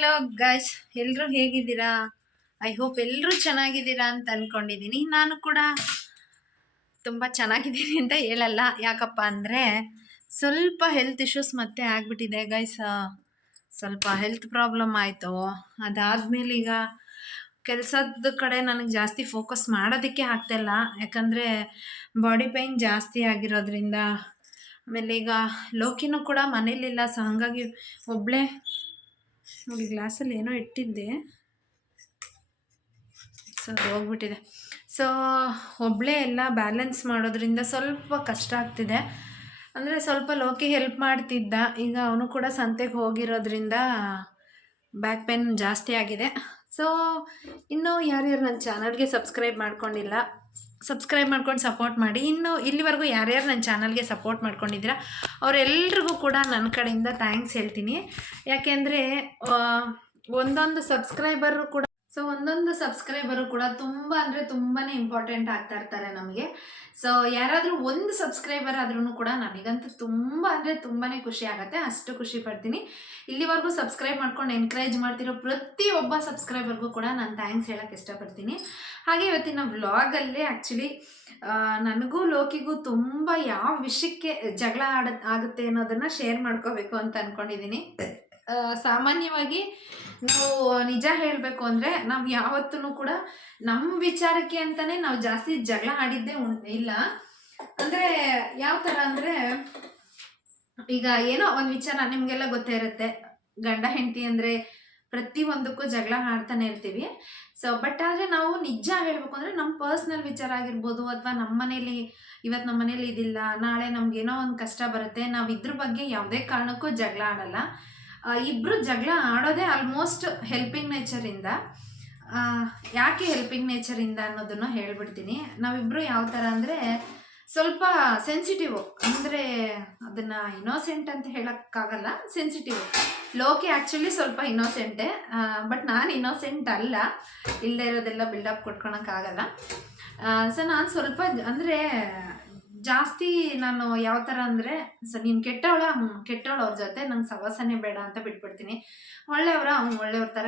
Hello guys, ಎಲ್ಲರೂ ಹೇಗಿದ್ದೀರಾ? I hope ಎಲ್ಲರೂ ಚೆನ್ನಾಗಿದ್ದೀರಾ ಅಂತ ಅಂದ್ಕೊಂಡಿದ್ದೀನಿ. ನಾನು ಕೂಡ ತುಂಬ ಚೆನ್ನಾಗಿದ್ದೀನಿ ಅಂತ ಹೇಳಲ್ಲ. ಯಾಕಪ್ಪ ಅಂದರೆ ಸ್ವಲ್ಪ ಹೆಲ್ತ್ ಇಶ್ಯೂಸ್ ಮತ್ತೆ ಆಗಿಬಿಟ್ಟಿದೆ ಗೈಸ್. ಸ್ವಲ್ಪ ಹೆಲ್ತ್ ಪ್ರಾಬ್ಲಮ್ ಆಯಿತು. ಅದಾದಮೇಲೆ ಈಗ ಕೆಲಸದ ಕಡೆ ನನಗೆ ಜಾಸ್ತಿ ಫೋಕಸ್ ಮಾಡೋದಕ್ಕೆ ಆಗ್ತಾಯಿಲ್ಲ. ಯಾಕಂದರೆ ಬಾಡಿ ಪೈನ್ ಜಾಸ್ತಿ ಆಗಿರೋದ್ರಿಂದ. ಆಮೇಲೆ ಈಗ ಲೋಕಿನೂ ಕೂಡ ಮನೇಲಿಲ್ಲ. ಸೊ ಹಾಗಾಗಿ ಒಬ್ಬಳೇ ನೋಡಿ, ಗ್ಲಾಸಲ್ಲಿ ಏನೋ ಇಟ್ಟಿದ್ದೆ, ಸೊ ಅದು ಹೋಗ್ಬಿಟ್ಟಿದೆ. ಸೊ ಒಬ್ಬಳೇ ಎಲ್ಲ ಬ್ಯಾಲೆನ್ಸ್ ಮಾಡೋದ್ರಿಂದ ಸ್ವಲ್ಪ ಕಷ್ಟ ಆಗ್ತಿದೆ. ಅಂದರೆ ಸ್ವಲ್ಪ ಲೋಕಿ ಹೆಲ್ಪ್ ಮಾಡ್ತಿದ್ದ. ಈಗ ಅವನು ಕೂಡ ಸಂತೆಗೆ ಹೋಗಿರೋದ್ರಿಂದ ಬ್ಯಾಕ್ ಪೇನ್ ಜಾಸ್ತಿ ಆಗಿದೆ. ಸೊ ಇನ್ನೂ ಯಾರ್ಯಾರು ನನ್ನ ಚಾನಲ್ಗೆ ಸಬ್ಸ್ಕ್ರೈಬ್ ಮಾಡ್ಕೊಂಡಿಲ್ಲ, ಸಬ್ಸ್ಕ್ರೈಬ್ ಮಾಡ್ಕೊಂಡು ಸಪೋರ್ಟ್ ಮಾಡಿ. ಇನ್ನು ಇಲ್ಲಿವರೆಗೂ ಯಾರ್ಯಾರು ನನ್ನ ಚಾನಲ್ಗೆ ಸಪೋರ್ಟ್ ಮಾಡ್ಕೊಂಡಿದ್ದೀರಾ ಅವರೆಲ್ರಿಗೂ ಕೂಡ ನನ್ನ ಕಡೆಯಿಂದ ಥ್ಯಾಂಕ್ಸ್ ಹೇಳ್ತೀನಿ. ಯಾಕೆಂದರೆ ಒಂದೊಂದು ಸಬ್ಸ್ಕ್ರೈಬರು ಕೂಡ ತುಂಬ ಅಂದರೆ ತುಂಬಾ ಇಂಪಾರ್ಟೆಂಟ್ ಆಗ್ತಾ ಇರ್ತಾರೆ ನಮಗೆ. ಸೊ ಯಾರಾದರೂ ಒಂದು ಸಬ್ಸ್ಕ್ರೈಬರ್ ಆದ್ರೂ ಕೂಡ ನನಗಂತೂ ತುಂಬ ಅಂದರೆ ತುಂಬಾ ಖುಷಿ ಆಗುತ್ತೆ. ಅಷ್ಟು ಖುಷಿ ಪಡ್ತೀನಿ. ಇಲ್ಲಿವರೆಗೂ ಸಬ್ಸ್ಕ್ರೈಬ್ ಮಾಡ್ಕೊಂಡು ಎನ್ಕರೇಜ್ ಮಾಡ್ತಿರೋ ಪ್ರತಿಯೊಬ್ಬ ಸಬ್ಸ್ಕ್ರೈಬರ್ಗೂ ಕೂಡ ನಾನು ಥ್ಯಾಂಕ್ಸ್ ಹೇಳೋಕ್ಕೆ ಇಷ್ಟಪಡ್ತೀನಿ. ಹಾಗೆ ಇವತ್ತಿನ ವ್ಲಾಗಲ್ಲೇ ಆ್ಯಕ್ಚುಲಿ ನನಗೂ ಲೋಕಿಗೂ ತುಂಬ ಯಾವ ವಿಷಯಕ್ಕೆ ಜಗಳ ಆಗುತ್ತೆ ಅನ್ನೋದನ್ನು ಶೇರ್ ಮಾಡ್ಕೋಬೇಕು ಅಂತ ಅಂದ್ಕೊಂಡಿದ್ದೀನಿ. ಸಾಮಾನ್ಯವಾಗಿ ನಾವು ನಿಜ ಹೇಳಬೇಕು ಅಂದರೆ ನಾವು ಯಾವತ್ತೂ ಕೂಡ ನಮ್ಮ ವಿಚಾರಕ್ಕೆ ಅಂತಲೇ ನಾವು ಜಾಸ್ತಿ ಜಗಳ ಆಡಿದ್ದೇ ಇಲ್ಲ. ಅಂದರೆ ಯಾವ ಥರ ಅಂದರೆ, ಈಗ ಏನೋ ಒಂದು ವಿಚಾರ ನಿಮಗೆಲ್ಲ ಗೊತ್ತೇ ಇರುತ್ತೆ, ಗಂಡ ಹೆಂಡತಿ ಅಂದರೆ ಪ್ರತಿಯೊಂದಕ್ಕೂ ಜಗಳ ಆಡ್ತಾನೆ ಇರ್ತೀವಿ. ಸೊ ಬಟ್ ಆದರೆ ನಾವು ನಿಜ ಹೇಳಬೇಕು ಅಂದರೆ ನಮ್ಮ ಪರ್ಸ್ನಲ್ ವಿಚಾರ ಆಗಿರ್ಬೋದು, ಅಥವಾ ನಮ್ಮ ಮನೇಲಿ ಇವತ್ತು ನಮ್ಮ ಮನೇಲಿ ಇದಿಲ್ಲ, ನಾಳೆ ನಮಗೇನೋ ಒಂದು ಕಷ್ಟ ಬರುತ್ತೆ, ನಾವು ಇದ್ರ ಬಗ್ಗೆ ಯಾವುದೇ ಕಾರಣಕ್ಕೂ ಜಗಳ ಆಡಲ್ಲ. ಇಬ್ಬರು ಜಗಳ ಆಡೋದೇ ಆಲ್ಮೋಸ್ಟ್ ಹೆಲ್ಪಿಂಗ್ ನೇಚರಿಂದ. ಯಾಕೆ ಹೆಲ್ಪಿಂಗ್ ನೇಚರಿಂದ ಅನ್ನೋದನ್ನು ಹೇಳ್ಬಿಡ್ತೀನಿ. ನಾವಿಬ್ಬರು ಯಾವ ಥರ ಅಂದರೆ ಸ್ವಲ್ಪ ಸೆನ್ಸಿಟಿವ್, ಅಂದರೆ ಅದನ್ನು ಇನ್ನೋಸೆಂಟ್ ಅಂತ ಹೇಳೋಕ್ಕಾಗಲ್ಲ, ಸೆನ್ಸಿಟಿವ್. ಲೋಕಿ ಆ್ಯಕ್ಚುಲಿ ಸ್ವಲ್ಪ ಇನ್ನೋಸೆಂಟೇ, ಬಟ್ ನಾನು ಇನ್ನೋಸೆಂಟ್ ಅಲ್ಲ. ಇಲ್ಲದೆ ಇರೋದೆಲ್ಲ ಬಿಲ್ಡಪ್ ಕೊಟ್ಕೊಳಕ್ಕಾಗಲ್ಲ. ಸೊ ನಾನು ಸ್ವಲ್ಪ ಅಂದರೆ ಜಾಸ್ತಿ ನಾನು ಯಾವ ಥರ ಅಂದರೆ, ಸೊ ನೀನು ಕೆಟ್ಟವಳು ಅವ್ರ ಜೊತೆ ನಂಗೆ ಸವಾಸನೆ ಬೇಡ ಅಂತ ಬಿಟ್ಬಿಡ್ತೀನಿ. ಒಳ್ಳೆಯವ್ರ ಥರ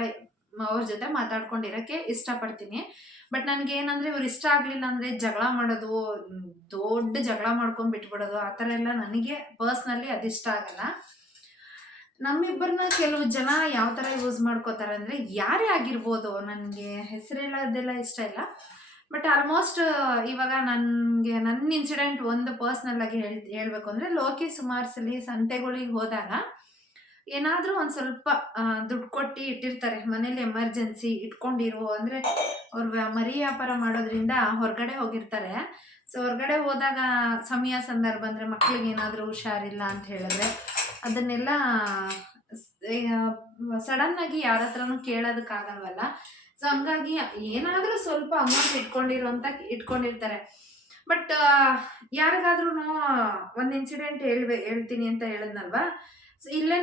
ಅವ್ರ ಜೊತೆ ಮಾತಾಡ್ಕೊಂಡಿರೋಕ್ಕೆ ಇಷ್ಟಪಡ್ತೀನಿ. ಬಟ್ ನನಗೇನಂದರೆ ಇವ್ರು ಇಷ್ಟ ಆಗಲಿಲ್ಲ ಅಂದರೆ ಜಗಳ ಮಾಡೋದು, ದೊಡ್ಡ ಜಗಳ ಮಾಡ್ಕೊಂಡು ಬಿಟ್ಬಿಡೋದು, ಆ ಥರ ಎಲ್ಲ ನನಗೆ ಪರ್ಸ್ನಲಿ ಅದಿಷ್ಟ ಆಗಲ್ಲ. ನಮ್ಮಿಬ್ಬರನ್ನ ಕೆಲವು ಜನ ಯಾವ ಥರ ಯೂಸ್ ಮಾಡ್ಕೋತಾರೆ ಅಂದರೆ, ಯಾರೇ ಆಗಿರ್ಬೋದು, ನನಗೆ ಹೆಸರು ಹೇಳೋದೆಲ್ಲ ಇಷ್ಟ ಇಲ್ಲ. ಬಟ್ ಆಲ್ಮೋಸ್ಟ್ ಇವಾಗ ನನ್ನ ಇನ್ಸಿಡೆಂಟ್ ಒಂದು ಪರ್ಸ್ನಲ್ ಆಗಿ ಹೇಳಬೇಕು ಅಂದರೆ, ಲೋಕಿ ಸುಮಾರು ಸಲ ಸಂತೆಗಳಿಗೆ ಹೋದಾಗ ಏನಾದರೂ ಒಂದು ಸ್ವಲ್ಪ ದುಡ್ಡು ಕೊಟ್ಟು ಇಟ್ಟಿರ್ತಾರೆ ಮನೇಲಿ, ಎಮರ್ಜೆನ್ಸಿ ಇಟ್ಕೊಂಡಿರೋ, ಅಂದರೆ ಅವ್ರು ಮರಿ ವ್ಯಾಪಾರ ಮಾಡೋದ್ರಿಂದ ಹೊರಗಡೆ ಹೋಗಿರ್ತಾರೆ. ಸೊ ಹೊರಗಡೆ ಹೋದಾಗ ಸಮಯ ಸಂದರ್ಭ ಅಂದರೆ ಮಕ್ಳಿಗೆ ಏನಾದರೂ ಹುಷಾರಿಲ್ಲ ಅಂತ ಹೇಳಿದ್ರೆ ಅದನ್ನೆಲ್ಲ ಸಡನ್ನಾಗಿ ಯಾರ ಹತ್ರನೂ ಕೇಳೋದಕ್ಕಾಗಲ್ವಲ್ಲ. ಸೊ ಹಂಗಾಗಿ ಏನಾದರೂ ಸ್ವಲ್ಪ ಅಮೌಂಟ್ ಇಟ್ಕೊಂಡಿರ್ತಾರೆ. ಬಟ್ ಯಾರಿಗಾದ್ರೂ ಒಂದು ಇನ್ಸಿಡೆಂಟ್ ಹೇಳ್ತೀನಿ ಅಂತ ಹೇಳಿದ್ನಲ್ವಾ. ಸೊ ಇಲ್ಲೇ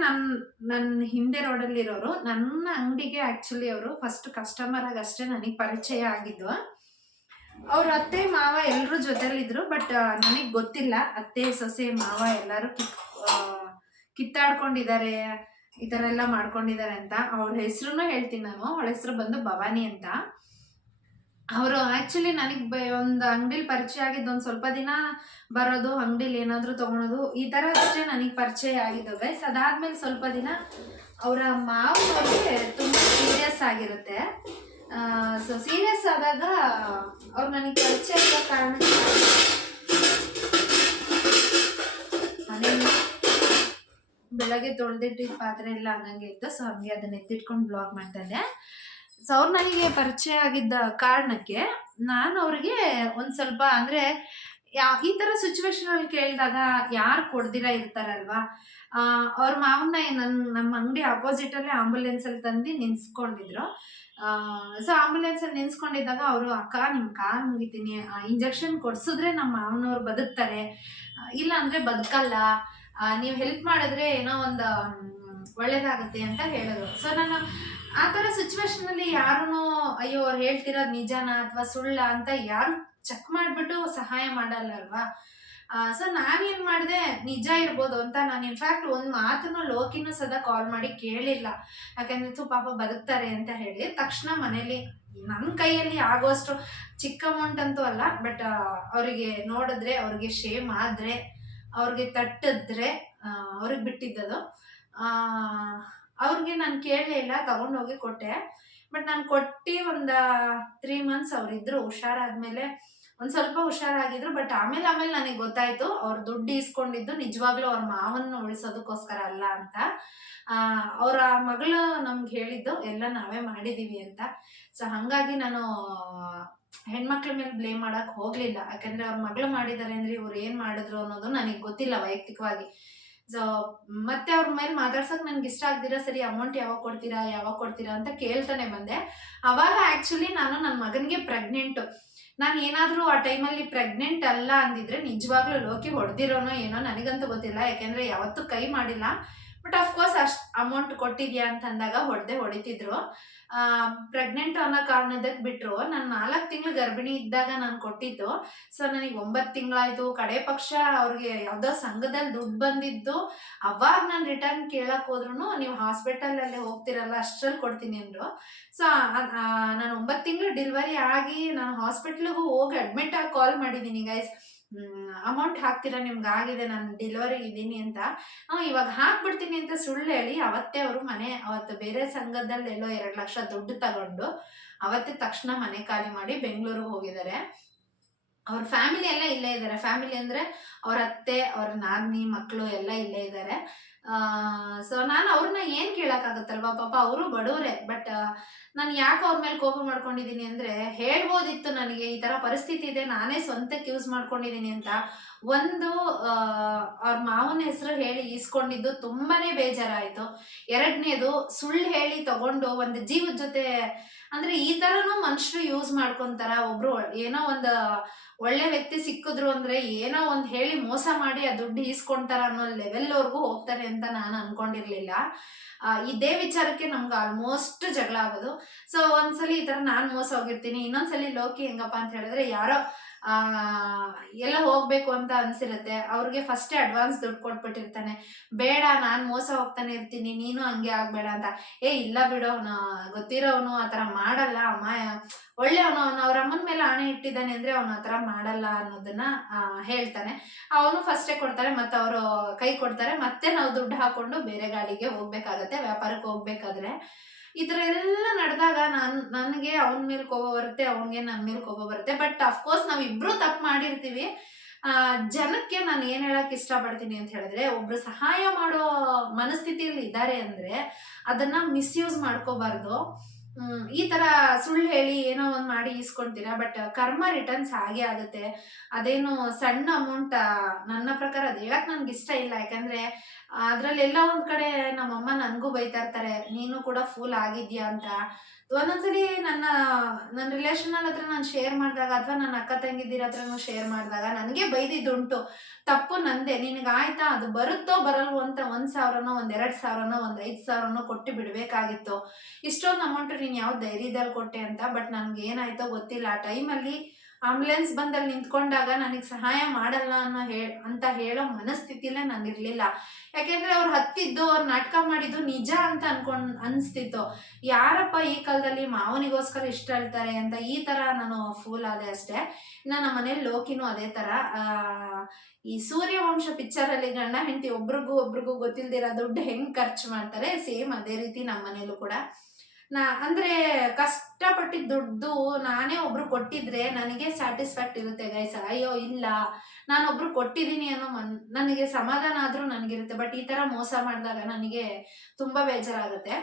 ನನ್ನ ಹಿಂದೆ ರೋಡಲ್ಲಿರೋರು ನನ್ನ ಅಂಗಡಿಗೆ ಆ್ಯಕ್ಚುಲಿ ಅವರು ಫಸ್ಟ್ ಕಸ್ಟಮರ್ ಆಗಿ ಅಷ್ಟೇ ನನಗೆ ಪರಿಚಯ ಆಗಿದ್ದು. ಅವ್ರ ಅತ್ತೆ ಮಾವ ಎಲ್ಲರೂ ಜೊತೆಲಿದ್ರು, ಬಟ್ ನನಗೆ ಗೊತ್ತಿಲ್ಲ ಅತ್ತೆ ಸೊಸೆ ಮಾವ ಎಲ್ಲರೂ ಕಿತ್ತಾಡ್ಕೊಂಡಿದ್ದಾರೆ, ಈ ಥರ ಎಲ್ಲ ಮಾಡ್ಕೊಂಡಿದ್ದಾರೆ ಅಂತ. ಅವ್ರ ಹೆಸರು ಹೇಳ್ತೀನಿ ನಾನು. ಅವಳ ಹೆಸರು ಬಂದು ಭವಾನಿ ಅಂತ. ಅವರು ಆ್ಯಕ್ಚುಲಿ ನನಗೆ ಒಂದು ಅಂಗಡಿಲಿ ಪರಿಚಯ ಆಗಿದ್ದು, ಒಂದು ಸ್ವಲ್ಪ ದಿನ ಬರೋದು, ಅಂಗಡಿಲಿ ಏನಾದರೂ ತೊಗೊಳೋದು, ಈ ಥರ ಅಷ್ಟೇ ನನಗೆ ಪರಿಚಯ ಆಗಿದ್ದು ಗೈಸ್. ಅದಾದಮೇಲೆ ಸ್ವಲ್ಪ ದಿನ ಅವರ ಮಾವನವ್ರಿಗೆ ತುಂಬ ಸೀರಿಯಸ್ ಆಗಿರುತ್ತೆ. ಸೊ ಸೀರಿಯಸ್ ಆದಾಗ ಅವ್ರು ನನಗೆ ಪರಿಚಯ ಇರೋ ಕಾರಣಕ್ಕೆ ಬೆಳಗ್ಗೆ ತೊಳೆದಿಟ್ಟಿದ್ದ ಪಾತ್ರೆ ಎಲ್ಲ ಹಂಗಂಗೆ ಇತ್ತು. ಸೊ ಹಂಗೆ ಅದನ್ನ ಎತ್ತಿಟ್ಕೊಂಡು ಬ್ಲಾಗ್ ಮಾಡ್ತಾ ಇದ್ದೆ. ಸೊ ಅವ್ರು ನನಗೆ ಪರಿಚಯ ಆಗಿದ್ದ ಕಾರಣಕ್ಕೆ ನಾನು ಅವ್ರಿಗೆ ಒಂದು ಸ್ವಲ್ಪ ಅಂದರೆ ಈ ಥರ ಸಿಚುವೇಶನಲ್ಲಿ ಕೇಳಿದಾಗ ಯಾರು ಕೊಡ್ದಿರ ಇರ್ತಾರಲ್ವಾ, ಅವ್ರ ಮಾವನ್ನ ನಮ್ಮ ಅಂಗಡಿ ಅಪೋಸಿಟಲ್ಲೇ ಆಂಬುಲೆನ್ಸಲ್ಲಿ ತಂದು ನಿನ್ಸ್ಕೊಂಡಿದ್ರು. ಸೊ ಆಂಬುಲೆನ್ಸಲ್ಲಿ ನಿನ್ಸ್ಕೊಂಡಿದ್ದಾಗ ಅವರು, ಅಕ್ಕ ನಿಮ್ಮ ಕಾಲು ಮುಗಿತೀನಿ, ಇಂಜೆಕ್ಷನ್ ಕೊಡಿಸಿದ್ರೆ ನಮ್ಮ ಮಾವನವ್ರು ಬದುಕ್ತಾರೆ, ಇಲ್ಲ ಅಂದರೆ ಬದುಕಲ್ಲ, ನೀವು ಹೆಲ್ಪ್ ಮಾಡಿದ್ರೆ ಏನೋ ಒಂದು ಒಳ್ಳೇದಾಗುತ್ತೆ ಅಂತ ಹೇಳಿದ್ರು. ಸೊ ನಾನು ಆ ಥರ ಸಿಚುವೇಶನಲ್ಲಿ ಯಾರೂ ಅಯ್ಯೋ ಅವ್ರು ಹೇಳ್ತಿರೋದು ನಿಜಾನ ಅಥವಾ ಸುಳ್ಳ ಅಂತ ಯಾರು ಚೆಕ್ ಮಾಡಿಬಿಟ್ಟು ಸಹಾಯ ಮಾಡಲ್ಲ ಅಲ್ವಾ. ಸೊ ನಾನೇನ್ ಮಾಡಿದೆ, ನಿಜ ಇರ್ಬೋದು ಅಂತ ನಾನು ಇನ್ಫ್ಯಾಕ್ಟ್ ಒಂದು ಮಾತನ್ನು ಲೋಕಿನೂ ಸದಾ ಕಾಲ್ ಮಾಡಿ ಕೇಳಿಲ್ಲ. ಯಾಕಂದ್ರೆ ಪಾಪ ಬದುಕ್ತಾರೆ ಅಂತ ಹೇಳಿ ತಕ್ಷಣ ಮನೇಲಿ ನನ್ನ ಕೈಯಲ್ಲಿ ಆಗೋಷ್ಟು ಚಿಕ್ಕ ಅಮೌಂಟ್ ಅಂತೂ ಅಲ್ಲ, ಬಟ್ ಅವರಿಗೆ ನೋಡಿದ್ರೆ, ಅವ್ರಿಗೆ ಶೇಮ್ ಆದ್ರೆ, ಅವ್ರಿಗೆ ತಟ್ಟಿದ್ರೆ ಅವ್ರಿಗೆ ಬಿಟ್ಟಿದ್ದದು. ಅವ್ರಿಗೆ ನಾನು ಕೇಳಲೇ ಇಲ್ಲ, ತಗೊಂಡೋಗಿ ಕೊಟ್ಟೆ. ಬಟ್ ನಾನು ಕೊಟ್ಟು ಒಂದು 3 ಮಂತ್ಸ್ ಅವರಿದ್ರು. ಹುಷಾರಾದ್ಮೇಲೆ ಒಂದು ಸ್ವಲ್ಪ ಹುಷಾರಾಗಿದ್ರು. ಬಟ್ ಆಮೇಲೆ ನನಗೆ ಗೊತ್ತಾಯ್ತು ಅವ್ರು ದುಡ್ಡು ಇಸ್ಕೊಂಡಿದ್ದು ನಿಜವಾಗ್ಲೂ ಅವ್ರ ಮಾವನ್ನ ಉಳಿಸೋದಕ್ಕೋಸ್ಕರ ಅಲ್ಲ ಅಂತ. ಅವ್ರ ಮಗಳು ನಮ್ಗೆ ಹೇಳಿದ್ದು ಎಲ್ಲ ನಾವೇ ಮಾಡಿದೀವಿ ಅಂತ. ಸೊ ಹಾಗಾಗಿ ನಾನು ಹೆಣ್ಮಕ್ಳ ಮೇಲೆ ಬ್ಲೇಮ್ ಮಾಡಕ್ ಹೋಗ್ಲಿಲ್ಲ. ಯಾಕಂದ್ರೆ ಅವ್ರ ಮಗಳು ಮಾಡಿದ್ದಾರೆ ಅಂದ್ರೆ ಇವ್ರು ಏನ್ ಮಾಡಿದ್ರು ಅನ್ನೋದು ನನಗೆ ಗೊತ್ತಿಲ್ಲ ವೈಯಕ್ತಿಕವಾಗಿ. ಸೊ ಮತ್ತೆ ಅವ್ರ ಮೇಲೆ ಮಾತಾಡ್ಸಕ್ ನನ್ಗೆ ಇಷ್ಟ ಆಗ್ದಿರ, ಸರಿ ಅಮೌಂಟ್ ಯಾವಾಗ ಕೊಡ್ತೀರಾ ಅಂತ ಕೇಳ್ತಾನೆ ಬಂದೆ. ಅವಾಗ ಆಕ್ಚುಲಿ ನಾನು ನನ್ನ ಮಗನಿಗೆ ಪ್ರೆಗ್ನೆಂಟು. ನಾನು ಏನಾದರೂ ಆ ಟೈಮಲ್ಲಿ ಪ್ರೆಗ್ನೆಂಟ್ ಅಲ್ಲ ಅಂದಿದ್ರೆ ನಿಜವಾಗ್ಲೂ ಲೋಕಿ ಹೊಡೆದಿರೋನೋ ಏನೋ ನನಗಂತೂ ಗೊತ್ತಿಲ್ಲ. ಯಾಕೆಂದ್ರೆ ಯಾವತ್ತೂ ಕೈ ಮಾಡಿಲ್ಲ. ಬಟ್ ಅಫ್ಕೋರ್ಸ್ ಅಷ್ಟು ಅಮೌಂಟ್ ಕೊಟ್ಟಿದ್ಯಾ ಅಂತ ಅಂದಾಗ ಹೊಡಿತಿದ್ರು. ಪ್ರೆಗ್ನೆಂಟ್ ಅನ್ನೋ ಕಾರಣದಕ್ಕೆ ಬಿಟ್ರು. ನಾನು 4 ತಿಂಗಳು ಗರ್ಭಿಣಿ ಇದ್ದಾಗ ನಾನು ಕೊಟ್ಟಿದ್ದು. ಸೊ ನನಗೆ 9 ತಿಂಗಳಾಯ್ತು. ಕಡೆ ಪಕ್ಷ ಅವ್ರಿಗೆ ಯಾವುದೋ ಸಂಘದಲ್ಲಿ ದುಡ್ಡು ಬಂದಿದ್ದು. ಅವಾಗ ನಾನು ರಿಟರ್ನ್ ಕೇಳಕ್ ಹೋದ್ರು, ನೀವು ಹಾಸ್ಪಿಟಲಲ್ಲಿ ಹೋಗ್ತಿರಲ್ಲ ಅಷ್ಟ್ರಲ್ಲಿ ಕೊಡ್ತೀನಿ ಅಂದ್ರು. ಸೊ ನಾನು 9 ತಿಂಗಳು ಡೆಲಿವರಿ ಆಗಿ ನಾನು ಹಾಸ್ಪಿಟ್ಲಿಗೂ ಹೋಗಿ ಅಡ್ಮಿಟ್ ಆಗಿ ಕಾಲ್ ಮಾಡಿದ್ದೀನಿ, ಗೈಸ್ ಅಮೌಂಟ್ ಹಾಕ್ತೀರಾ, ನಿಮ್ಗೆ ಆಗಿದೆ, ನಾನು ಡೆಲಿವರಿ ಇದ್ದೀನಿ ಅಂತ. ಇವಾಗ ಹಾಕ್ಬಿಡ್ತೀನಿ ಅಂತ ಸುಳ್ಳು ಹೇಳಿ ಅವತ್ತೇ ಅವರು ಅವತ್ತು ಬೇರೆ ಸಂಘದಲ್ಲಿ ಎಲ್ಲೋ 2 ಲಕ್ಷ ದುಡ್ಡು ತಗೊಂಡು ಅವತ್ತೇ ತಕ್ಷಣ ಮನೆ ಖಾಲಿ ಮಾಡಿ ಬೆಂಗಳೂರಿಗೆ ಹೋಗಿದ್ದಾರೆ. ಅವ್ರ ಫ್ಯಾಮಿಲಿ ಎಲ್ಲ ಇಲ್ಲೇ ಇದ್ದಾರೆ. ಫ್ಯಾಮಿಲಿ ಅಂದ್ರೆ ಅವ್ರ ಅತ್ತೆ, ಅವ್ರ ನಾದಿನಿ, ಮಕ್ಕಳು ಎಲ್ಲ ಇಲ್ಲೇ ಇದ್ದಾರೆ. ಸೊ ನಾನು ಅವ್ರನ್ನ ಏನ್ ಕೇಳಕ್ಕಾಗತ್ತಲ್ವಾ, ಪಾಪ ಅವರು ಬಡವರೇ. ಬಟ್ ನಾನು ಯಾಕೆ ಅವ್ರ ಮೇಲೆ ಕೋಪ ಮಾಡ್ಕೊಂಡಿದ್ದೀನಿ ಅಂದ್ರೆ, ಹೇಳ್ಬೋದಿತ್ತು ನನಗೆ ಈ ತರ ಪರಿಸ್ಥಿತಿ ಇದೆ, ನಾನೇ ಸ್ವಂತಕ್ಕೆ ಯೂಸ್ ಮಾಡ್ಕೊಂಡಿದ್ದೀನಿ ಅಂತ. ಒಂದು ಅವ್ರ ಮಾವನ ಹೆಸರು ಹೇಳಿ ಈಸ್ಕೊಂಡಿದ್ದು ತುಂಬಾನೇ ಬೇಜಾರಾಯ್ತು. 2ನೇದು ಸುಳ್ಳು ಹೇಳಿ ತಗೊಂಡು ಒಂದು ಜೀವದ ಜೊತೆ, ಅಂದ್ರೆ ಈ ತರನು ಮನುಷ್ಯರು ಯೂಸ್ ಮಾಡ್ಕೊಂತಾರ. ಒಬ್ರು ಏನೋ ಒಂದು ಒಳ್ಳೆ ವ್ಯಕ್ತಿ ಸಿಕ್ಕಿದ್ರು ಅಂದ್ರೆ ಏನೋ ಒಂದ್ ಹೇಳಿ ಮೋಸ ಮಾಡಿ ಆ ದುಡ್ಡು ಈಸ್ಕೊಂತಾರ ಅನ್ನೋ ಲೆವೆಲ್ವರೆಗೂ ಹೋಗ್ತಾರೆ ಅಂತ ನಾನು ಅನ್ಕೊಂಡಿರ್ಲಿಲ್ಲ. ಇದೇ ವಿಚಾರಕ್ಕೆ ನಮ್ಗೆ ಆಲ್ಮೋಸ್ಟ್ ಜಗಳ ಆಗೋದು. ಸೊ ಒಂದ್ಸಲಿ ಈ ತರ ನಾನ್ ಮೋಸ ಹೋಗಿರ್ತೀನಿ, ಇನ್ನೊಂದ್ಸಲಿ ಲೋಕಿ ಹೆಂಗಪ್ಪ ಅಂತ ಹೇಳಿದ್ರೆ ಯಾರೋ ಎಲ್ಲ ಹೋಗ್ಬೇಕು ಅಂತ ಅನ್ಸಿರುತ್ತೆ. ಅವ್ರಿಗೆ ಫಸ್ಟೇ ಅಡ್ವಾನ್ಸ್ ದುಡ್ಡು ಕೊಟ್ಬಿಟ್ಟಿರ್ತಾನೆ, ಬೇಡ ನಾನ್ ಮೋಸ ಹೋಗ್ತಾನೆ ಇರ್ತೀನಿ, ನೀನು ಹಂಗೆ ಆಗ್ಬೇಡ ಅಂತ. ಇಲ್ಲ ಬಿಡು, ಅವನು ಗೊತ್ತಿರೋವನು ಆತರ ಮಾಡಲ್ಲ, ಅಮ್ಮ ಒಳ್ಳೆಯವನು, ಅವನು ಅವ್ರ ಅಮ್ಮನ ಮೇಲೆ ಆಣೆ ಇಟ್ಟಿದ್ದಾನೆ ಅಂದ್ರೆ ಅವನು ಆತರ ಮಾಡಲ್ಲ ಅನ್ನೋದನ್ನ ಹೇಳ್ತಾನೆ. ಅವನು ಫಸ್ಟೇ ಕೊಡ್ತಾರೆ, ಮತ್ತೆ ಅವರು ಕೈ ಕೊಡ್ತಾರೆ, ಮತ್ತೆ ನಾವು ದುಡ್ಡು ಹಾಕೊಂಡು ಬೇರೆ ಗಾಡಿಗೆ ಹೋಗ್ಬೇಕಾಗತ್ತೆ, ವ್ಯಾಪಾರಕ್ಕೆ ಹೋಗ್ಬೇಕಾದ್ರೆ. ಈ ತರ ಎಲ್ಲ ನಡೆದಾಗ ನನಗೆ ಅವನ ಮೇಲೆ ಕೋಪ ಬರುತ್ತೆ, ಅವನಿಗೆ ನನ್ನ ಮೇಲೆ ಕೋಪ ಬರುತ್ತೆ. ಬಟ್ ಅಫ್ಕೋರ್ಸ್ ನಾವಿಬ್ರು ತಪ್ಪು ಮಾಡಿರ್ತೀವಿ. ಜನಕ್ಕೆ ನಾನು ಏನ್ ಹೇಳಕ್ ಇಷ್ಟಪಡ್ತೀನಿ ಅಂತ ಹೇಳಿದ್ರೆ, ಒಬ್ರು ಸಹಾಯ ಮಾಡೋ ಮನಸ್ಥಿತಿಯಲ್ಲಿ ಇದ್ದಾರೆ ಅಂದ್ರೆ ಅದನ್ನ ಮಿಸ್ಯೂಸ್ ಮಾಡ್ಕೋಬಾರ್ದು. ಈ ತರ ಸುಳ್ಳು ಹೇಳಿ ಏನೋ ಒಂದ್ ಮಾಡಿ ಈಸ್ಕೊಂತೀರಾ, ಬಟ್ ಕರ್ಮ ರಿಟರ್ನ್ಸ್ ಹಾಗೆ ಆಗುತ್ತೆ. ಅದೇನು ಸಣ್ಣ ಅಮೌಂಟ್ ನನ್ನ ಪ್ರಕಾರ ಅದು ಹೇಳಕ್ ನನ್ಗೆ ಇಷ್ಟ ಇಲ್ಲ. ಯಾಕಂದ್ರೆ ಅದ್ರಲ್ಲೆಲ್ಲ ಒಂದ್ ಕಡೆ ನಮ್ಮಮ್ಮ ನನ್ಗೂ ಬೈತಾ ಇರ್ತಾರೆ, ನೀನು ಕೂಡ ಫೂಲ್ ಆಗಿದ್ಯಾ ಅಂತ. ಒಂದೊಂದ್ಸಲಿ ನನ್ನ ರಿಲೇಷನ್ ಹತ್ರ ನಾನು ಶೇರ್ ಮಾಡಿದಾಗ, ಅಥವಾ ನನ್ನ ಅಕ್ಕ ತಂಗಿದ್ದೀರ ಹತ್ರನೂ ಶೇರ್ ಮಾಡಿದಾಗ ನನಗೆ ಬೈದಿದ್ದುಂಟು. ತಪ್ಪು ನಂದೆ, ನಿನಗಾಯ್ತಾ, ಅದು ಬರುತ್ತೋ ಬರಲ್ವೋ ಅಂತ 1,000ನೋ 2,000ನೋ 5,000ನೋ ಕೊಟ್ಟು ಬಿಡ್ಬೇಕಾಗಿತ್ತು. ಇಷ್ಟೊಂದು ಅಮೌಂಟ್ ನೀನು ಯಾವ ಧೈರ್ಯದಲ್ಲಿ ಕೊಟ್ಟೆ ಅಂತ. ಬಟ್ ನನ್ಗೆ ಏನಾಯ್ತೋ ಗೊತ್ತಿಲ್ಲ, ಆ ಟೈಮಲ್ಲಿ ಆಂಬುಲೆನ್ಸ್ ಬಂದಲ್ಲಿ ನಿಂತ್ಕೊಂಡಾಗ ನನಗೆ ಸಹಾಯ ಮಾಡಲ್ಲ ಅಂತ ಹೇಳೋ ಮನಸ್ಥಿತಿಲೇ ನಾನು ಇರ್ಲಿಲ್ಲ. ಯಾಕೆಂದ್ರೆ ಅವ್ರು ಹತ್ತಿದ್ದು, ಅವ್ರು ನಾಟಕ ಮಾಡಿದ್ದು ನಿಜ ಅಂತ ಅನ್ಸ್ತಿತ್ತು. ಯಾರಪ್ಪ ಈ ಕಾಲದಲ್ಲಿ ಮಾವನಿಗೋಸ್ಕರ ಇಷ್ಟ ಹೇಳ್ತಾರೆ ಅಂತ ಈ ತರ ನಾನು ಫೂಲ್ ಆದೆ ಅಷ್ಟೇ. ಇನ್ನ ನಮ್ಮ ಮನೇಲಿ ಲೋಕಿನೂ ಅದೇ ತರ. ಈ ಸೂರ್ಯವಂಶ ಪಿಕ್ಚರ್ ಅಲ್ಲಿ ಗಂಡ ಹೆಂಡತಿ ಒಬ್ರಿಗೂ ಗೊತ್ತಿಲ್ದಿರ ದುಡ್ಡು ಹೆಂಗ್ ಖರ್ಚು ಮಾಡ್ತಾರೆ, ಸೇಮ್ ಅದೇ ರೀತಿ ನಮ್ಮ ಮನೇಲೂ ಕೂಡ. ಅಂದ್ರೆ ಕಷ್ಟಪಟ್ಟಿದ್ದ ದುಡ್ಡು ನಾನೇ ಒಬ್ರು ಕೊಟ್ಟಿದ್ರೆ ನನಗೆ ಸ್ಯಾಟಿಸ್ಫ್ಯಾಕ್ಟ್ ಇರುತ್ತೆ ಗೈಸ್. ಅಯ್ಯೋ ಇಲ್ಲ, ನಾನೊಬ್ರು ಕೊಟ್ಟಿದ್ದೀನಿ ಅನ್ನೋ ನನಗೆ ಸಮಾಧಾನ ಆದ್ರೂ ನನಗಿರುತ್ತೆ. ಬಟ್ ಈ ತರ ಮೋಸ ಮಾಡಿದಾಗ ನನಗೆ ತುಂಬಾ ಬೇಜಾರಾಗುತ್ತೆ.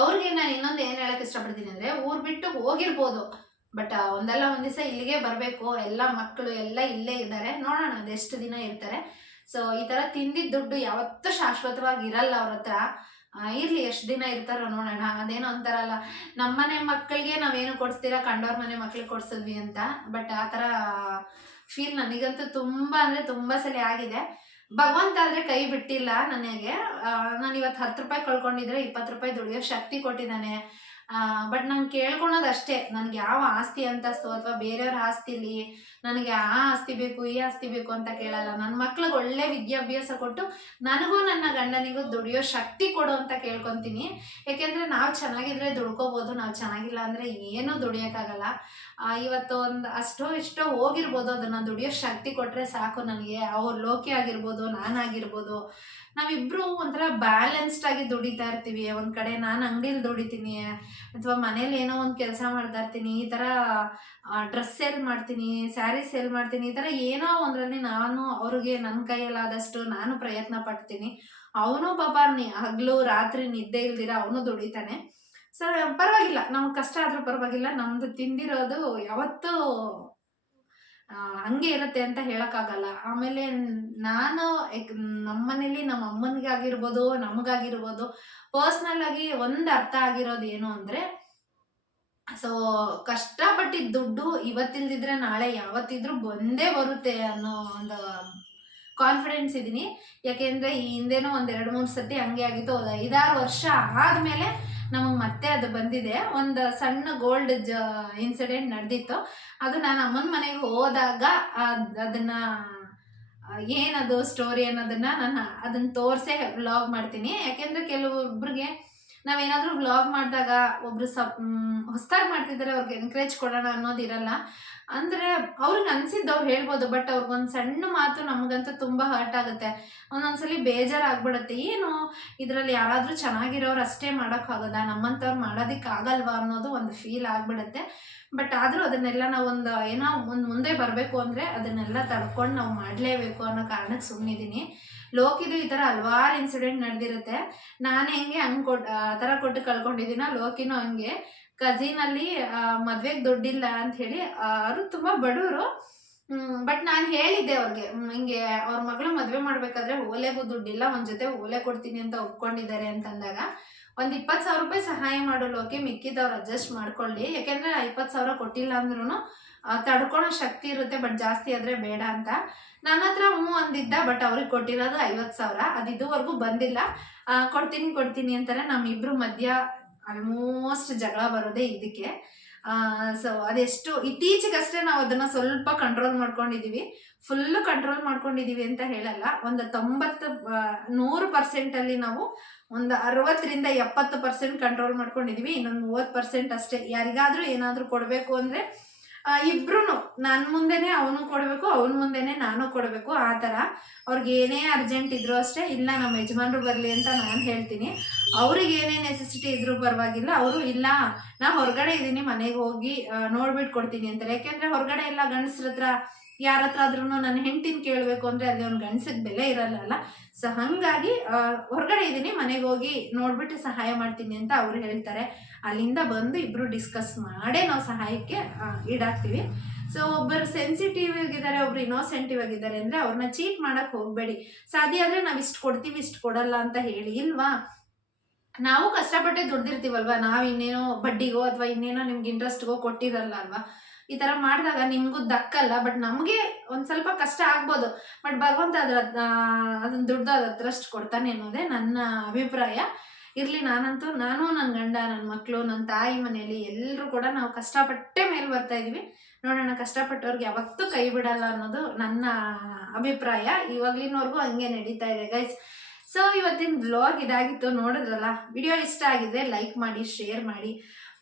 ಅವ್ರಿಗೆ ನಾನು ಇನ್ನೊಂದು ಏನ್ ಹೇಳಕ್ ಇಷ್ಟಪಡ್ತೀನಿ ಅಂದ್ರೆ, ಊರ್ ಬಿಟ್ಟು ಹೋಗಿರ್ಬೋದು, ಬಟ್ ಒಂದಲ್ಲ ಒಂದ್ ದಿವಸ ಇಲ್ಲಿಗೆ ಬರ್ಬೇಕು. ಎಲ್ಲ ಮಕ್ಕಳು ಎಲ್ಲ ಇಲ್ಲೇ ಇದ್ದಾರೆ, ನೋಡೋಣ ಅದೆಷ್ಟು ದಿನ ಇರ್ತಾರೆ. ಸೊ ಈ ತರ ತಿಂದಿದ್ದ ದುಡ್ಡು ಯಾವತ್ತೂ ಶಾಶ್ವತವಾಗಿ ಇರಲ್ಲ ಅವ್ರ ಹತ್ರ. ಇರ್ಲಿ, ಎಷ್ಟು ದಿನ ಇರ್ತಾರೋ ನೋಡೋಣ. ಅದೇನೋ ಅಂತಾರಲ್ಲ, ನಮ್ಮನೆ ಮಕ್ಕಳಿಗೆ ನಾವೇನು ಕೊಡಿಸ್ತೀರಾ, ಕಂಡವ್ರ ಮನೆ ಮಕ್ಳಿಗೆ ಕೊಡ್ಸಿದ್ವಿ ಅಂತ. ಬಟ್ ಆ ಥರ ಫೀಲ್ ನನಗಂತೂ ತುಂಬಾ ಅಂದ್ರೆ ತುಂಬಾ ಸಲ ಆಗಿದೆ. ಭಗವಂತ ಆದ್ರೆ ಕೈ ಬಿಟ್ಟಿಲ್ಲ ನನಗೆ. ನಾನು ಇವತ್ತು 10 ರೂಪಾಯಿ ಕಳ್ಕೊಂಡಿದ್ರೆ 20 ರೂಪಾಯಿ ದುಡಿಯೋ ಶಕ್ತಿ ಕೊಟ್ಟಿದ್ದಾನೆ. ಬಟ್ ನಾನು ಕೇಳ್ಕೊಳೋದು ಅಷ್ಟೇ, ನನಗೆ ಯಾವ ಆಸ್ತಿ ಅಂತಸ್ತು ಅಥವಾ ಬೇರೆಯವ್ರ ಆಸ್ತಿಲಿ ನನಗೆ ಆ ಆಸ್ತಿ ಬೇಕು ಈ ಆಸ್ತಿ ಬೇಕು ಅಂತ ಕೇಳಲ್ಲ. ನನ್ನ ಮಕ್ಳಿಗೆ ಒಳ್ಳೆ ವಿದ್ಯಾಭ್ಯಾಸ ಕೊಟ್ಟು ನನಗೂ ನನ್ನ ಗಂಡನಿಗೂ ದುಡಿಯೋ ಶಕ್ತಿ ಕೊಡು ಅಂತ ಕೇಳ್ಕೊತೀನಿ. ಯಾಕೆಂದರೆ ನಾವು ಚೆನ್ನಾಗಿದ್ರೆ ದುಡ್ಕೋಬೋದು, ನಾವು ಚೆನ್ನಾಗಿಲ್ಲ ಅಂದರೆ ಏನೂ ದುಡಿಯೋಕ್ಕಾಗಲ್ಲ. ಇವತ್ತು ಒಂದು ಅಷ್ಟೋ ಇಷ್ಟೋ ಹೋಗಿರ್ಬೋದು, ಅದನ್ನು ದುಡಿಯೋ ಶಕ್ತಿ ಕೊಟ್ಟರೆ ಸಾಕು ನನಗೆ. ಅವ್ರು ಲೋಕಿ ಆಗಿರ್ಬೋದು, ನಾನಾಗಿರ್ಬೋದು, ನಾವಿಬ್ಬರು ಒಂಥರ ಬ್ಯಾಲೆನ್ಸ್ಡ್ ಆಗಿ ದುಡಿತಾ ಇರ್ತೀವಿ. ಒಂದು ಕಡೆ ನಾನು ಅಂಗಡಿಲಿ ದುಡಿತೀನಿ ಅಥವಾ ಮನೇಲಿ ಏನೋ ಒಂದು ಕೆಲಸ ಮಾಡ್ತಾ ಇರ್ತೀನಿ, ಈ ಥರ ಡ್ರೆಸ್ ಸೇಲ್ ಮಾಡ್ತೀನಿ, ಸ್ಯಾರಿ ಸೇಲ್ ಮಾಡ್ತೀನಿ, ಈ ಥರ ಏನೋ ಒಂದರಲ್ಲಿ ನಾನು ಅವ್ರಿಗೆ ನನ್ನ ಕೈಯಲ್ಲಾದಷ್ಟು ನಾನು ಪ್ರಯತ್ನ ಪಡ್ತೀನಿ. ಅವನು ಪಾಪ ಹಗಲು ರಾತ್ರಿ ನಿದ್ದೆ ಇಲ್ದಿರ ಅವನು ದುಡಿತಾನೆ. ಸೊ ಪರವಾಗಿಲ್ಲ, ನಮ್ಗೆ ಕಷ್ಟ ಆದರೂ ಪರವಾಗಿಲ್ಲ, ನಮ್ಮದು ತಿಂದಿರೋದು ಯಾವತ್ತೂ ಹಂಗೆ ಇರುತ್ತೆ ಅಂತ ಹೇಳೋಕ್ಕಾಗಲ್ಲ. ಆಮೇಲೆ ನಾನು ನಮ್ಮ ಮನೇಲಿ ನಮ್ಮ ಅಮ್ಮನಿಗೆ ಆಗಿರ್ಬೋದು, ನಮಗಾಗಿರ್ಬೋದು ಪರ್ಸ್ನಲ್ ಆಗಿ ಒಂದು ಅರ್ಥ ಆಗಿರೋದು ಏನು ಅಂದರೆ, ಸೊ ಕಷ್ಟಪಟ್ಟಿದ್ದ ದುಡ್ಡು ಇವತ್ತಿಲ್ದಿದ್ರೆ ನಾಳೆ ಯಾವತ್ತಿದ್ರೂ ಬಂದೇ ಬರುತ್ತೆ ಅನ್ನೋ ಒಂದು ಕಾನ್ಫಿಡೆನ್ಸ್ ಇದ್ದೀನಿ. ಯಾಕೆಂದರೆ ಈ ಹಿಂದೆನೂ ಒಂದು 2-3 ಸತಿ ಹಂಗೆ ಆಗಿತ್ತು. 5-6 ವರ್ಷ ಆದಮೇಲೆ ನಮಗೆ ಮತ್ತೆ ಅದು ಬಂದಿದೆ. ಒಂದು ಸಣ್ಣ ಗೋಲ್ಡ್ ಇನ್ಸಿಡೆಂಟ್ ನಡೆದಿತ್ತು. ಅದು ನಾನು ಅಮ್ಮನ ಮನೆಗೆ ಹೋದಾಗ ಅದನ್ನು ಏನದು ಸ್ಟೋರಿ ಅನ್ನೋದನ್ನು ನಾನು ಅದನ್ನು ತೋರಿಸೇ ವ್ಲಾಗ್ ಮಾಡ್ತೀನಿ. ಯಾಕೆಂದರೆ ಕೆಲವೊಬ್ರಿಗೆ ನಾವೇನಾದರೂ ವ್ಲಾಗ್ ಮಾಡಿದಾಗ ಒಬ್ಬರು ಹೊಸದಾಗಿ ಮಾಡ್ತಿದ್ದಾರೆ, ಅವ್ರಿಗೆ ಎನ್ಕರೇಜ್ ಕೊಡೋಣ ಅನ್ನೋದಿರಲ್ಲ. ಅಂದರೆ ಅವ್ರಿಗೆ ಅನಿಸಿದ್ದವ್ರು ಹೇಳ್ಬೋದು, ಬಟ್ ಅವ್ರಿಗೊಂದು ಸಣ್ಣ ಮಾತು ನಮಗಂತೂ ತುಂಬ ಹರ್ಟ್ ಆಗುತ್ತೆ. ಒಂದೊಂದ್ಸಲಿ ಬೇಜಾರಾಗ್ಬಿಡುತ್ತೆ, ಏನು ಇದರಲ್ಲಿ ಯಾರಾದರೂ ಚೆನ್ನಾಗಿರೋರು ಅಷ್ಟೇ ಮಾಡೋಕ್ಕಾಗೋದ, ನಮ್ಮಂಥವ್ರು ಮಾಡೋದಕ್ಕಾಗಲ್ವಾ ಅನ್ನೋದು ಒಂದು ಫೀಲ್ ಆಗಿಬಿಡುತ್ತೆ. ಬಟ್ ಆದರೂ ಅದನ್ನೆಲ್ಲ ನಾವು ಏನೋ ಒಂದು ಮುಂದೆ ಬರಬೇಕು ಅಂದರೆ ಅದನ್ನೆಲ್ಲ ತಡ್ಕೊಂಡು ನಾವು ಮಾಡಲೇಬೇಕು ಅನ್ನೋ ಕಾರಣಕ್ಕೆ ಸುಮ್ಮನಿದ್ದೀನಿ. ಲೋಕಿದು ಈ ಥರ ಹಲವಾರು ಇನ್ಸಿಡೆಂಟ್ ನಡೆದಿರುತ್ತೆ. ನಾನು ಹೆಂಗೆ ಹಂಗೆ ಆ ಥರ ಕೊಟ್ಟು ಕಳ್ಕೊಂಡಿದ್ದೀನೋ, ಲೋಕಿನೂ ಹಂಗೆ. ಕಝಿನಲ್ಲಿ ಮದುವೆಗೆ ದುಡ್ಡಿಲ್ಲ ಅಂಥೇಳಿ, ಅವರು ತುಂಬ ಬಡವರು. ಬಟ್ ನಾನು ಹೇಳಿದ್ದೆ ಅವ್ರಿಗೆ, ಹಿಂಗೆ ಅವ್ರ ಮಗಳು ಮದುವೆ ಮಾಡಬೇಕಾದ್ರೆ ಓಲೆಗೂ ದುಡ್ಡಿಲ್ಲ, ಒಂದು ಜೊತೆ ಓಲೆ ಕೊಡ್ತೀನಿ ಅಂತ ಒಪ್ಕೊಂಡಿದ್ದಾರೆ ಅಂತಂದಾಗ, ಒಂದು 20,000 ರೂಪಾಯಿ ಸಹಾಯ ಮಾಡು ಲೋಕಿ, ಮಿಕ್ಕಿದವ್ರು ಅಡ್ಜಸ್ಟ್ ಮಾಡ್ಕೊಳ್ಳಿ. ಯಾಕೆಂದರೆ 20,000 ಕೊಟ್ಟಿಲ್ಲ ಅಂದ್ರೂ ತಡ್ಕೊಳೋ ಶಕ್ತಿ ಇರುತ್ತೆ, ಬಟ್ ಜಾಸ್ತಿ ಆದರೆ ಬೇಡ ಅಂತ. ನನ್ನ ಹತ್ರ ಅಂದಿದ್ದ, ಬಟ್ ಅವ್ರಿಗೆ ಕೊಟ್ಟಿರೋದು 50,000. ಅದು ಇದುವರೆಗೂ ಬಂದಿಲ್ಲ. ಕೊಡ್ತೀನಿ ಅಂತಾರೆ. ನಮ್ಮಿಬ್ಬರು ಮಧ್ಯ ಆಲ್ಮೋಸ್ಟ್ ಜಗಳ ಬರೋದೇ ಇದಕ್ಕೆ. ಸೊ ಅದೆಷ್ಟು ಇತ್ತೀಚೆಗಷ್ಟೇ ನಾವು ಅದನ್ನು ಸ್ವಲ್ಪ ಕಂಟ್ರೋಲ್ ಮಾಡ್ಕೊಂಡಿದ್ದೀವಿ. ಫುಲ್ಲು ಕಂಟ್ರೋಲ್ ಮಾಡ್ಕೊಂಡಿದ್ದೀವಿ ಅಂತ ಹೇಳಲ್ಲ. ಒಂದು 100% ನಾವು ಒಂದು 60-70% ಕಂಟ್ರೋಲ್ ಮಾಡ್ಕೊಂಡಿದ್ದೀವಿ. ಇನ್ನೊಂದು 30% ಅಷ್ಟೇ. ಯಾರಿಗಾದರೂ ಏನಾದರೂ ಕೊಡಬೇಕು ಅಂದರೆ ಇಬ್ರು ನನ್ನ ಮುಂದೆನೇ ಅವನು ಕೊಡಬೇಕು, ಅವನ ಮುಂದೆನೇ ನಾನು ಕೊಡಬೇಕು. ಆ ಥರ ಅವ್ರಿಗೆ ಏನೇ ಅರ್ಜೆಂಟ್ ಇದ್ರೂ ಅಷ್ಟೇ, ಇಲ್ಲ ನಮ್ಮ ಯಜಮಾನ್ರು ಬರಲಿ ಅಂತ ನಾನು ಹೇಳ್ತೀನಿ. ಅವ್ರಿಗೆ ಏನೇ ನೆಸೆಸಿಟಿ ಇದ್ರೂ ಪರವಾಗಿಲ್ಲ, ಅವರು ಇಲ್ಲ ನಾ ಹೊರಗಡೆ ಇದ್ದೀನಿ, ಮನೆಗೆ ಹೋಗಿ ನೋಡ್ಬಿಟ್ಟು ಕೊಡ್ತೀನಿ ಅಂತಾರೆ. ಯಾಕೆಂದರೆ ಹೊರಗಡೆ ಎಲ್ಲ ಗಂಡಸ್ರ ಹತ್ರ ಯಾರ ಹತ್ರ ಆದ್ರೂ ನನ್ನ ಹೆಂಡ್ತಿನ ಕೇಳಬೇಕು ಅಂದರೆ ಅಲ್ಲಿ ಒಂದು ಗಂಡಸಿಗೆ ಬೆಲೆ ಇರಲ್ಲ. ಸೊ ಹಾಗಾಗಿ ಹೊರಗಡೆ ಇದ್ದೀನಿ, ಮನೆಗೆ ಹೋಗಿ ನೋಡ್ಬಿಟ್ಟು ಸಹಾಯ ಮಾಡ್ತೀನಿ ಅಂತ ಅವರು ಹೇಳ್ತಾರೆ. ಅಲ್ಲಿಂದ ಬಂದು ಇಬ್ಬರು ಡಿಸ್ಕಸ್ ಮಾಡೇ ನಾವು ಸಹಾಯಕ್ಕೆ ಈಡಾಗ್ತೀವಿ. ಸೊ ಒಬ್ಬರು ಸೆನ್ಸಿಟಿವ್ ಆಗಿದ್ದಾರೆ, ಒಬ್ರು ಇನ್ನೋಸೆಂಟಿವ್ ಆಗಿದ್ದಾರೆ ಅಂದರೆ ಅವ್ರನ್ನ ಚೀಟ್ ಮಾಡೋಕ್ಕೆ ಹೋಗಬೇಡಿ. ಸಾಧ್ಯ ಆದರೆ ನಾವು ಇಷ್ಟು ಕೊಡ್ತೀವಿ ಇಷ್ಟು ಕೊಡಲ್ಲ ಅಂತ ಹೇಳಿ, ಇಲ್ವಾ? ನಾವು ಕಷ್ಟಪಟ್ಟೆ ದುಡ್ದಿರ್ತೀವಲ್ವ, ನಾವು ಇನ್ನೇನೋ ಬಡ್ಡಿಗೋ ಅಥವಾ ಇನ್ನೇನೋ ನಿಮ್ಗೆ ಇಂಟ್ರೆಸ್ಟ್ಗೋ ಕೊಟ್ಟಿರಲ್ಲ ಅಲ್ವಾ. ಈ ಥರ ಮಾಡಿದಾಗ ನಿಮಗೂ ದಕ್ಕಲ್ಲ, ಬಟ್ ನಮಗೆ ಒಂದು ಸ್ವಲ್ಪ ಕಷ್ಟ ಆಗ್ಬೋದು. ಬಟ್ ಭಗವಂತ ಅದನ್ನು ದುಡ್ಡು ಅದರಷ್ಟು ಕೊಡ್ತಾನೆ ಅನ್ನೋದೇ ನನ್ನ ಅಭಿಪ್ರಾಯ. ಇರಲಿ, ನಾನು ನನ್ನ ಗಂಡ, ನನ್ನ ಮಕ್ಕಳು, ನನ್ನ ತಾಯಿ ಮನೆಯಲ್ಲಿ ಎಲ್ಲರೂ ಕೂಡ ನಾವು ಕಷ್ಟಪಟ್ಟೆ ಮೇಲೆ ಬರ್ತಾ ಇದ್ದೀವಿ. ನೋಡೋಣ, ಕಷ್ಟಪಟ್ಟವ್ರಿಗೆ ಯಾವತ್ತೂ ಕೈ ಬಿಡಲ್ಲ ಅನ್ನೋದು ನನ್ನ ಅಭಿಪ್ರಾಯ. ಇವಾಗ್ಲಿನವರೆಗೂ ಹಂಗೆ ನಡೀತಾ ಇದೆ ಗೈಸ್. ಸೊ ಇವತ್ತಿನ ವ್ಲಾಗ್ ಇದಾಗಿತ್ತು, ನೋಡಿದ್ರಲ್ಲ. ವಿಡಿಯೋ ಇಷ್ಟ ಆಗಿದ್ರೆ ಲೈಕ್ ಮಾಡಿ, ಶೇರ್ ಮಾಡಿ.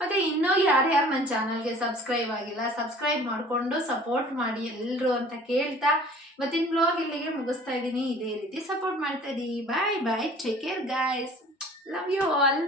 ಮತ್ತು ಇನ್ನೂ ಯಾರ್ಯಾರು ನನ್ನ ಚಾನಲ್ಗೆ ಸಬ್ಸ್ಕ್ರೈಬ್ ಆಗಿಲ್ಲ, ಸಬ್ಸ್ಕ್ರೈಬ್ ಮಾಡಿಕೊಂಡು ಸಪೋರ್ಟ್ ಮಾಡಿ ಎಲ್ಲರೂ ಅಂತ ಕೇಳ್ತಾ ಇವತ್ತಿನ ವ್ಲಾಗ್ ಇಲ್ಲಿಗೆ ಮುಗಿಸ್ತಾ ಇದ್ದೀನಿ. ಇದೇ ರೀತಿ ಸಪೋರ್ಟ್ ಮಾಡ್ತಾ ಇದ್ದೀನಿ. Bye bye, take care guys, love you all.